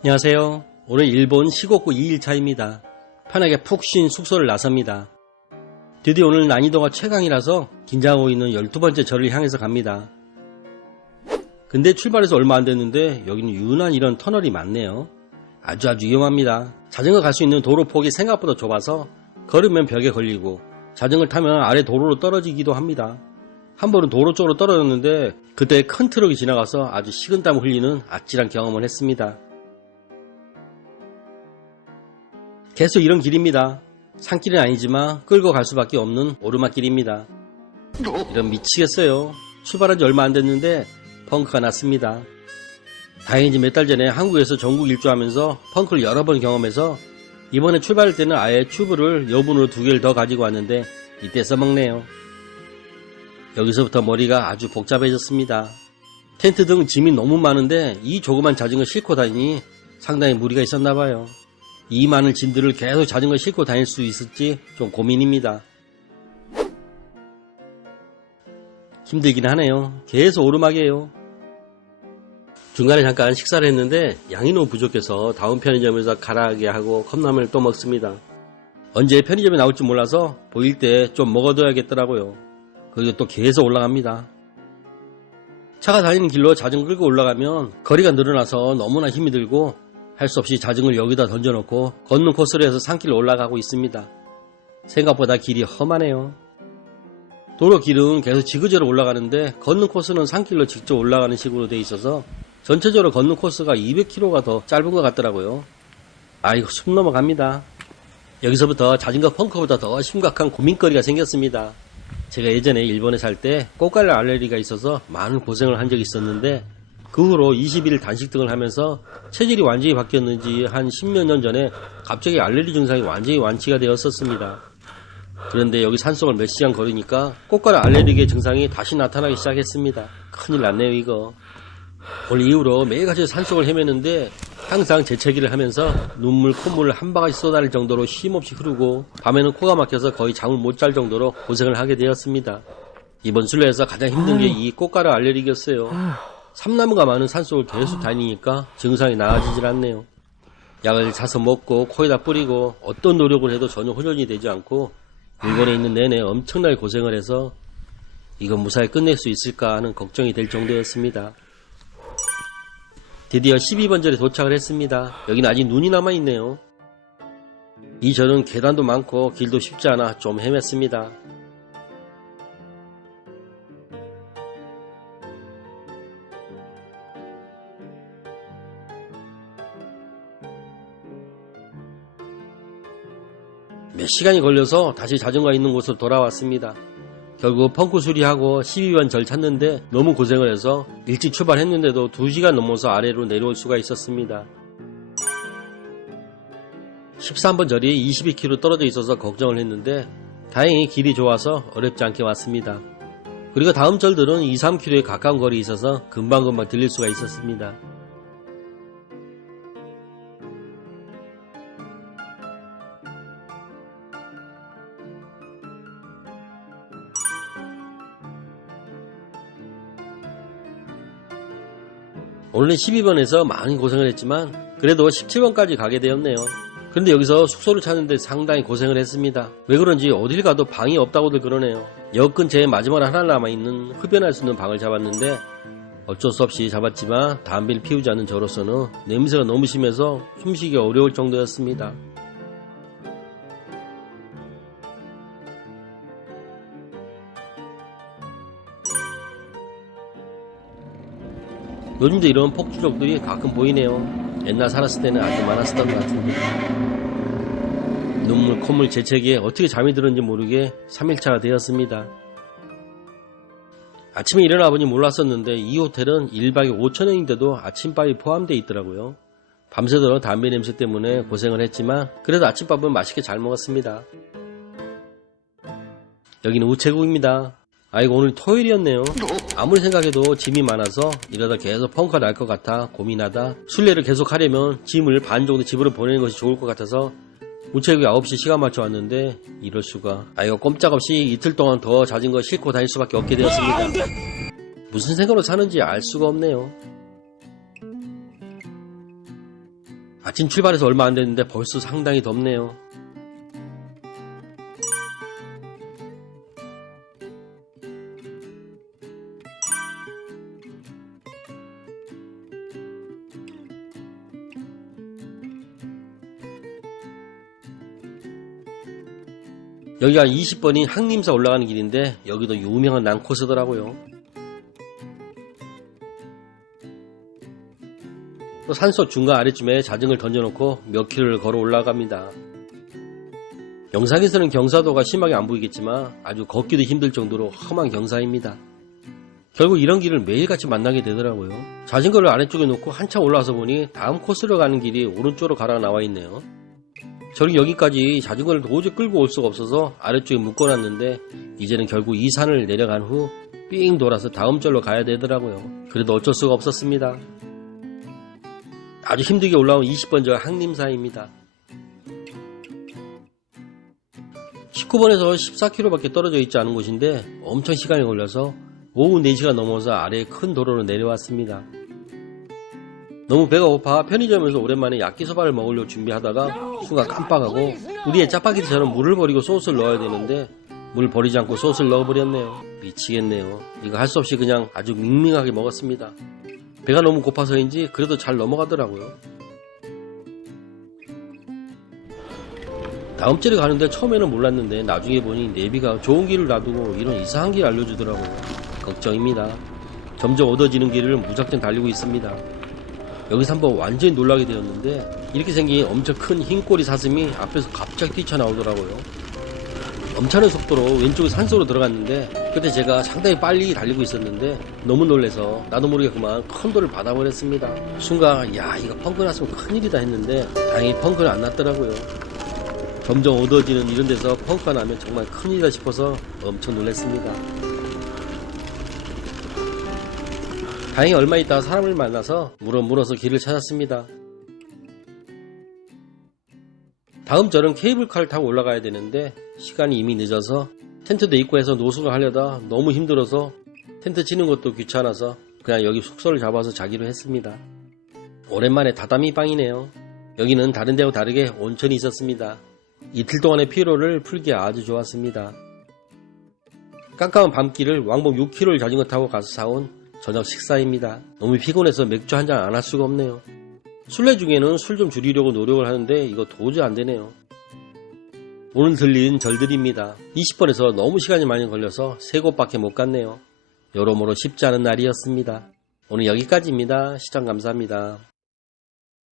안녕하세요. 오늘 일본 시고쿠 2일차입니다. 편하게 푹 쉰 숙소를 나섭니다. 드디어 오늘 난이도가 최강이라서 긴장하고 있는 12번째 절을 향해서 갑니다. 근데 출발해서 얼마 안 됐는데 여기는 유난히 이런 터널이 많네요. 아주 위험합니다. 자전거 갈 수 있는 도로 폭이 생각보다 좁아서 걸으면 벽에 걸리고 자전거를 타면 아래 도로로 떨어지기도 합니다. 한 번은 도로 쪽으로 떨어졌는데 그때 큰 트럭이 지나가서 아주 식은땀 흘리는 아찔한 경험을 했습니다. 계속 이런 길입니다. 산길은 아니지만 끌고 갈 수밖에 없는 오르막길입니다. 이런 미치겠어요. 출발한 지 얼마 안 됐는데 펑크가 났습니다. 다행히 몇 달 전에 한국에서 전국 일주하면서 펑크를 여러 번 경험해서 이번에 출발할 때는 아예 튜브를 여분으로 2개를 더 가지고 왔는데 이때 써먹네요. 여기서부터 머리가 아주 복잡해졌습니다. 텐트 등 짐이 너무 많은데 이 조그만 자전거 싣고 다니니 상당히 무리가 있었나봐요. 이 많은 짐들을 계속 자전거 싣고 다닐 수 있을지 좀 고민입니다. 힘들긴 하네요. 계속 오르막이에요. 중간에 잠깐 식사를 했는데 양이 너무 부족해서 다음 편의점에서 가라아게 하고 컵라면을 또 먹습니다. 언제 편의점에 나올지 몰라서 보일 때 좀 먹어둬야겠더라고요. 그리고 또 계속 올라갑니다. 차가 다니는 길로 자전거 끌고 올라가면 거리가 늘어나서 너무나 힘이 들고 할 수 없이 자전거를 여기다 던져놓고 걷는 코스로 해서 산길을 올라가고 있습니다. 생각보다 길이 험하네요. 도로 길은 계속 지그재로 올라가는데 걷는 코스는 산길로 직접 올라가는 식으로 돼 있어서 전체적으로 걷는 코스가 200km가 더 짧은 것 같더라고요. 아이고 숨 넘어갑니다. 여기서부터 자전거 펑크보다 더 심각한 고민거리가 생겼습니다. 제가 예전에 일본에 살 때 꽃갈래 알레르기가 있어서 많은 고생을 한 적이 있었는데 그 후로 20일 단식 등을 하면서 체질이 완전히 바뀌었는지 한 10몇 년 전에 갑자기 알레르기 증상이 완전히 완치가 되었었습니다. 그런데 여기 산속을 몇 시간 걸으니까 꽃갈래 알레르기의 증상이 다시 나타나기 시작했습니다. 큰일 났네요 이거. 오늘 이후로 매일같이 산속을 헤매는데 항상 재채기를 하면서 눈물 콧물을 한 바가지 쏟아낼 정도로 쉼없이 흐르고 밤에는 코가 막혀서 거의 잠을 못 잘 정도로 고생을 하게 되었습니다. 이번 순례에서 가장 힘든 게 이 꽃가루 알레르기였어요. 삼나무가 많은 산속을 계속 다니니까 증상이 나아지질 않네요. 약을 사서 먹고 코에다 뿌리고 어떤 노력을 해도 전혀 호전이 되지 않고 일본에 있는 내내 엄청나게 고생을 해서 이거 무사히 끝낼 수 있을까 하는 걱정이 될 정도였습니다. 드디어 12번절에 도착을 했습니다. 여기는 아직 눈이 남아있네요. 이 절은 계단도 많고 길도 쉽지 않아 좀 헤맸습니다. 몇 시간이 걸려서 다시 자전거가 있는 곳으로 돌아왔습니다. 결국 펑크 수리하고 12번 절 찾는데 너무 고생을 해서 일찍 출발했는데도 2시간 넘어서 아래로 내려올 수가 있었습니다. 13번 절이 22km 떨어져 있어서 걱정을 했는데 다행히 길이 좋아서 어렵지 않게 왔습니다. 그리고 다음 절들은 2-3km에 가까운 거리에 있어서 금방금방 들릴 수가 있었습니다. 오늘 12번에서 많이 고생을 했지만 그래도 17번까지 가게 되었네요. 그런데 여기서 숙소를 찾는데 상당히 고생을 했습니다. 왜 그런지 어딜 가도 방이 없다고들 그러네요. 역 근처에 마지막으로 하나 남아있는 흡연할 수 있는 방을 잡았는데 어쩔 수 없이 잡았지만 담배를 피우지 않는 저로서는 냄새가 너무 심해서 숨쉬기가 어려울 정도였습니다. 요즘도 이런 폭주족들이 가끔 보이네요. 옛날 살았을 때는 아주 많았었던 것 같은데. 눈물, 콧물, 재채기에 어떻게 잠이 들었는지 모르게 3일차가 되었습니다. 아침에 일어나 보니 몰랐었는데 이 호텔은 1박에 5,000원인데도 아침밥이 포함되어 있더라고요. 밤새도록 담배 냄새 때문에 고생을 했지만 그래도 아침밥은 맛있게 잘 먹었습니다. 여기는 우체국입니다. 아이고 오늘 토요일이었네요. 아무리 생각해도 짐이 많아서 이러다 계속 펑크가 날 것 같아 고민하다 순례를 계속 하려면 짐을 반 정도 집으로 보내는 것이 좋을 것 같아서 우체국에 9시 시간 맞춰 왔는데 이럴 수가. 아이고 꼼짝없이 이틀 동안 더 자전거 싣고 다닐 수밖에 없게 되었습니다. 무슨 생각으로 사는지 알 수가 없네요. 아침 출발해서 얼마 안 됐는데 벌써 상당히 덥네요. 여기가 20번인 항림사 올라가는 길인데 여기도 유명한 난코스더라고요. 또 산속 중간 아래쯤에 자전거를 던져놓고 몇 킬로를 걸어 올라갑니다. 영상에서는 경사도가 심하게 안 보이겠지만 아주 걷기도 힘들 정도로 험한 경사입니다. 결국 이런 길을 매일같이 만나게 되더라고요. 자전거를 아래쪽에 놓고 한참 올라와서 보니 다음 코스로 가는 길이 오른쪽으로 가라 나와 있네요. 저는 여기까지 자전거를 도저히 끌고 올 수가 없어서 아래쪽에 묶어놨는데 이제는 결국 이 산을 내려간 후 삥 돌아서 다음 절로 가야 되더라고요. 그래도 어쩔 수가 없었습니다. 아주 힘들게 올라온 20번 절 항림사입니다. 19번에서 14km밖에 떨어져 있지 않은 곳인데 엄청 시간이 걸려서 오후 4시가 넘어서 아래에 큰 도로로 내려왔습니다. 너무 배가 고파 편의점에서 오랜만에 야끼소바를 먹으려고 준비하다가 순간 깜빡하고 우리의 짜파게티처럼 물을 버리고 소스를 넣어야 되는데 물 버리지 않고 소스를 넣어버렸네요. 미치겠네요. 이거 할 수 없이 그냥 아주 밍밍하게 먹었습니다. 배가 너무 고파서인지 그래도 잘 넘어가더라고요. 다음 절에 가는데 처음에는 몰랐는데 나중에 보니 내비가 좋은 길을 놔두고 이런 이상한 길 알려주더라고요. 걱정입니다. 점점 어두워지는 길을 무작정 달리고 있습니다. 여기서 한번 완전히 놀라게 되었는데 이렇게 생긴 엄청 큰 흰꼬리 사슴이 앞에서 갑자기 뛰쳐나오더라고요. 엄청난 속도로 왼쪽에 산속으로 들어갔는데 그때 제가 상당히 빨리 달리고 있었는데 너무 놀라서 나도 모르게 그만 큰 돌을 받아버렸습니다. 순간 야 이거 펑크 났으면 큰일이다 했는데 다행히 펑크는 안 났더라고요. 점점 어두워지는 이런 데서 펑크가 나면 정말 큰일이다 싶어서 엄청 놀랐습니다. 다행히 얼마 있다가 사람을 만나서 물어서 길을 찾았습니다. 다음 절은 케이블카를 타고 올라가야 되는데 시간이 이미 늦어서 텐트도 입고 해서 노숙을 하려다 너무 힘들어서 텐트 치는 것도 귀찮아서 그냥 여기 숙소를 잡아서 자기로 했습니다. 오랜만에 다다미 방이네요. 여기는 다른 데와 다르게 온천이 있었습니다. 이틀 동안의 피로를 풀기에 아주 좋았습니다. 깜깜한 밤길을 왕복 6km를 자전거 타고 가서 사온 저녁 식사입니다. 너무 피곤해서 맥주 한잔 안 할 수가 없네요. 술래 중에는 술 좀 줄이려고 노력을 하는데 이거 도저히 안 되네요. 오늘 들린 절들입니다. 20번에서 너무 시간이 많이 걸려서 3곳밖에 못 갔네요. 여러모로 쉽지 않은 날이었습니다. 오늘 여기까지입니다. 시청 감사합니다.